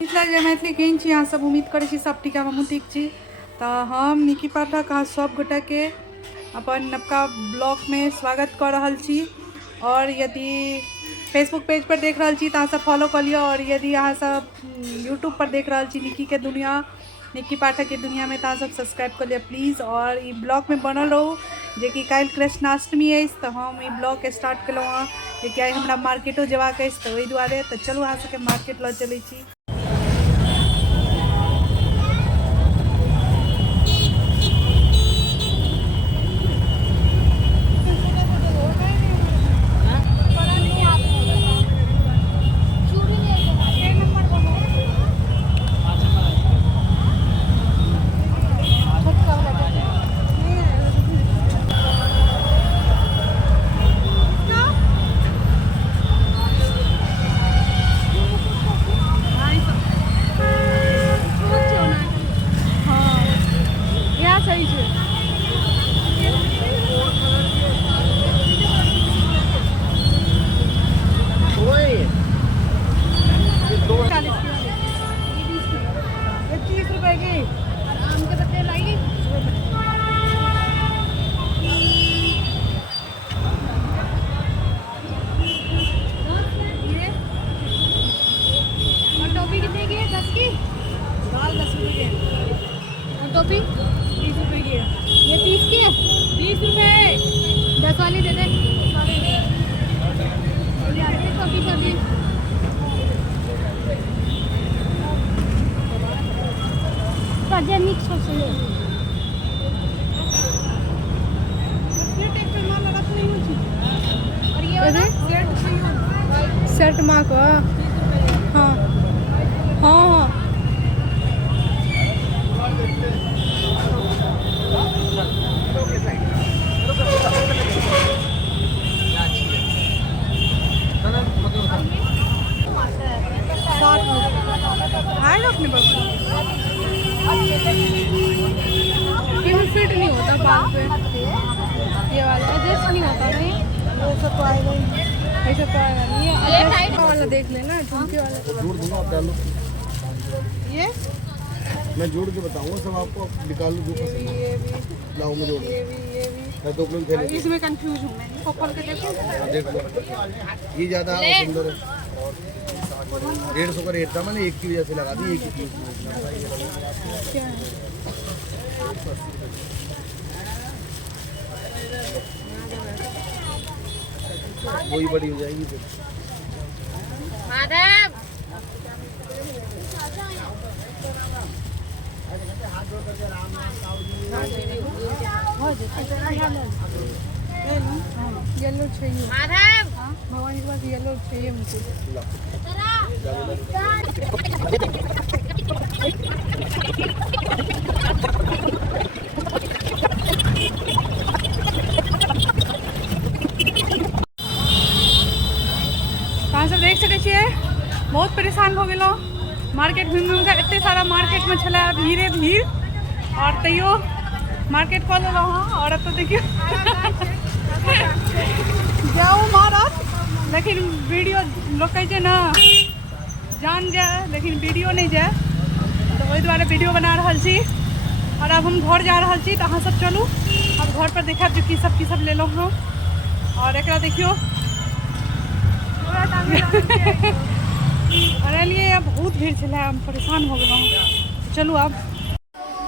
मिथिला जे मैथिली केहन छी अहाँ सब उम्मीद करै छी सब ठीक है हमहूँ ठीक छी। तो हम निकी पाठक अहाँ सब गोटा के अपन नवका ब्लॉग में स्वागत कर रहल छी। और यदि फेसबुक पेज पर देख रहल छी तो अहाँ सब फॉलो कर लियो। और यदि अहाँ सब यूट्यूब पर देख रहल छी निकी के दुनिया निकी पाठक के दुनिया में तो अहाँ सब सब्सक्राइब कर लियो प्लीज़। और ई ब्लॉग में बनल रहू जे कि काल्हि कृष्णाष्टमी अछि तो हम ई ब्लॉग के स्टार्ट केलहुँ हँ कि आइ हमरा मार्केटो जेबाक अछि तो ओहि दुआरे तो चलू अहाँ सबके मार्केट लऽ चलै छी। टोपी 30 रुपए की है। ये 30 की है। 30 रुपए 10 वाली दे दे। टोपी सभी सजे मिक्स हो सके। और ये वाला सेट माँ को हाँ हाँ हाँ आएगा अपने पास फिट नहीं होता बाल पे ये वाला एडजस्ट नहीं होता नहीं ऐसा तो आएगा ही ऐसा तो आएगा नहीं ये एडजस्ट वाला देख लेना झुमके वाला जोड़ दूंगा आप डालो ये मैं जोड़ के बताऊंगा सब आपको निकाल लो जो पसंद है। ये भी लाओ मैं जोड़ ये भी मैं तो अपने खेल इसमें कंफ्यूज हूँ मैं इसको खोल के देखो देख लो ये ज़्यादा सुंदर है। 150 का रेट था मैंने एक की वजह से लगा दी एक ही क्या है वही बड़ी हो जाएगी फिर। माधव येलो चाहिए माधव भगवान के पास येलो चाहिए मुझे। कहाँ से देख सके छिए बहुत परेशान हो गेलो मार्केट घूम घूम के एते सारा मार्केट में छला भीड़े भीड़ और तैयो मार्केट खोल लेलहुँ हँ। और तो देखियो जाओ मारत लेकिन वीडियो लोग कहै छै ना जान जाए लेकिन वीडियो नहीं जाए तो वही द्वारे वीडियो बना रहल छी। और अब हम घर जा रहल छी तो अहाँ सब चलू अब घर पर देखा जो की सब ले लो हम। और एकरा देखियो अरे लिए बहुत भीड़ छलै हम परेशान हो गेलहुँ। चलू अब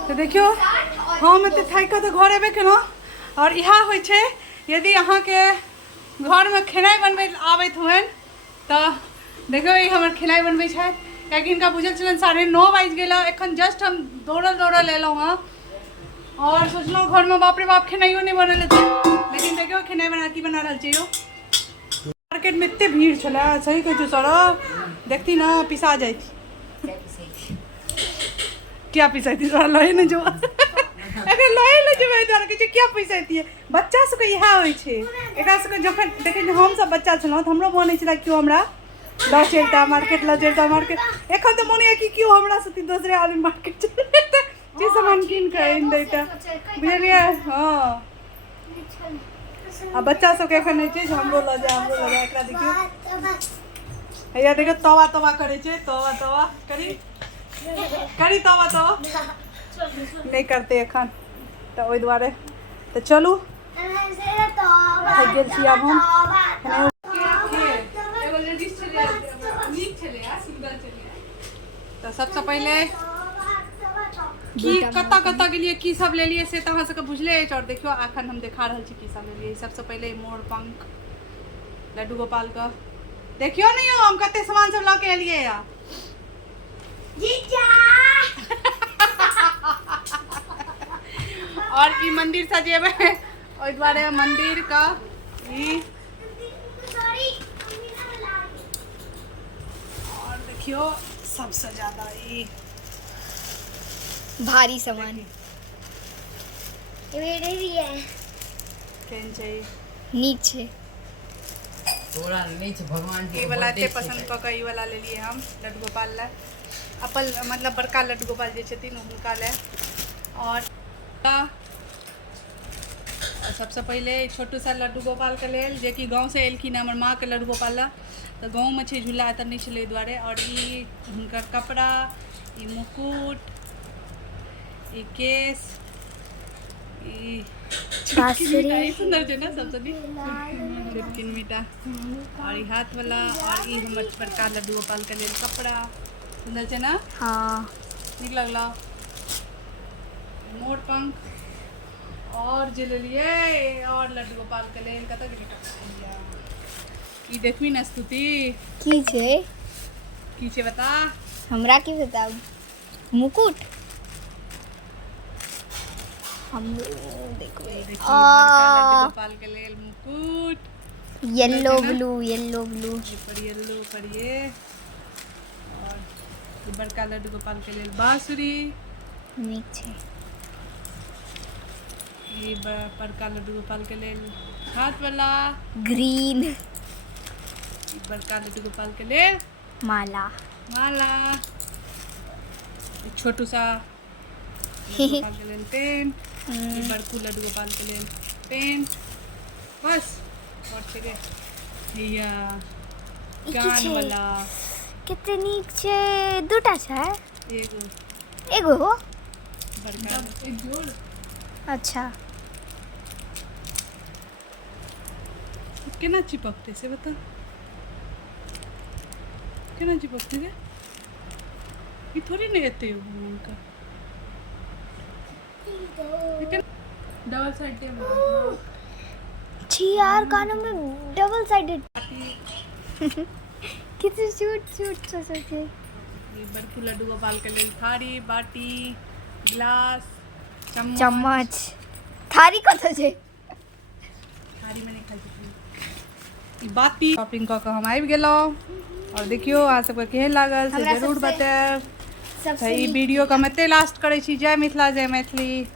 तो देखियो हम एते थाकि कऽ तऽ घर एबे केलहुँ। और इएह होइ छै यदि अहाँके घरमे खेनाइ बनबै आबैत हुअनि तऽ देखियौ ई हमर खेनाइ बनबै छथि कियाकि हिनका बुझल छलनि 9:30 बाजि गेलै एखन जस्ट हम दौड़ल एलहुँ हँ। और सोचलहुँ घरमे बाप रे बाप खेनाइयो नहीं बनल हेतै लेकिन देखियौ खेनाइ की बना रहल छै यौ। मार्केट में एते भीड़ छलै सही कहै छौ सौरभ देखती ना पिसा जाइ क्या पिसाती तोरा लहे ने जो अरे लहे ले जेबै तोरा कहै छै क्या पिसाती है बच्चा सबके इएह होइ छै। एकरा सबके जखन देखै छी हम सब बच्चा छलहुँ तऽ हमरो मोन होइ छलै केओ हमरा लऽ चलिता मार्केट एखन तऽ मोन होइए कि केओ हमरा साथे दोसरे आदमी मार्केट जे सामान कीन कऽ आनि दैता बुझलियै। हाँ आ बच्चा सबके एखन नहि छै जे हमरो लऽ जाए एकरा देखियौ या देखो तवा तवा करे छे, तवा तवा करी करी तवा तवा नहीं करते एखन तो ओहि दुआरे तो चलू थक गेल छी आब हम। तो सबसे पहले की कत्ता गेलिए की सब लेलिए से तो अहाँ सबके बुझले अछि। और देखियो अखन हम देखा रहल छी की सब लेलिए। सबसे पहले मोर पंख लड्डू गोपाल का देखियो नहीं हो हम कते सामान सब लऽ के एलिए या। और ई मंदिर सजेबे ओहि दुआरे मंदिर का ई और देखियो सबसे ज्यादा ई भारी सामान केहन छै नीचे तोरा नहीं छे भगवान के ई वाला एते पसंद कऽ के ई वाला लेलिए हम लड्डू गोपाल ला। अपन मतलब बड़का लड्डू गोपाल जे छथिन हुनका ला। और सबसे पहले छोटू सा लड्डू गोपाल के लेल जे कि गाँव से एलखिन हमर माँ के लड्डू गोपाल ला। तो गाँव में छै झूला एतऽ नहीं छलै दुआरे। और ई हुनकर कपड़ा, ई मुकुट, ई केस, ई सुंदर छै ना सबसे चुटकिन मीठा। और ई हाथ वाला और ई हमर बड़का लड्डू गोपाल के लेल कपड़ा सुंदर छै ना। हाँ नीक लगला। मोर पंख और जे लेलिए और लड्डू गोपाल के लेल कतऽ गेलिए ई देखबी ना स्तुति की छै की छै बता। हमरा की बताऊ मुकुट हम देखो देखिए बड़का लड्डू गोपाल के लेल मुकुट येलो ब्लू येलो ब्लू ये पर येलो पर ये। और ये बड़का लड्डू गोपाल के लेल बांसुरी। नीचे ये बड़का लड्डू गोपाल के लेल हाथ वाला। ग्रीन ये बड़का लड्डू गोपाल के लेल माला माला। ये छोटू सा लड्डू गोपाल के लेल पेंट। ये बड़कू लड्डू गोपाल के लेल पेंट बस। और चले भैया कान वाला कितने नीक छै दूटा छै एगो एगो बड़का एक जोड़। अच्छा केना चिपकते से बता केना चिपकते रे ये थोड़ी नहीं एते उनका डबल साइड टेप छी यार कानों में डबल साइडेड कितने शूट से ये बड़कू लड्डू गोपाल के लेल थारी, बाटी, गिलास, चम्मच थारी कतऽ छै थारी में नहीं खाई ई बाती। शॉपिंग कऽ के हम आबि गेलहुँ। और देखियो अहाँ सबके केहन लागल से हमरा जरूर सबसे- बतायब। सबसे ई वीडियो के हम एते लास्ट करै छी। जय मिथिला जय मैथिली।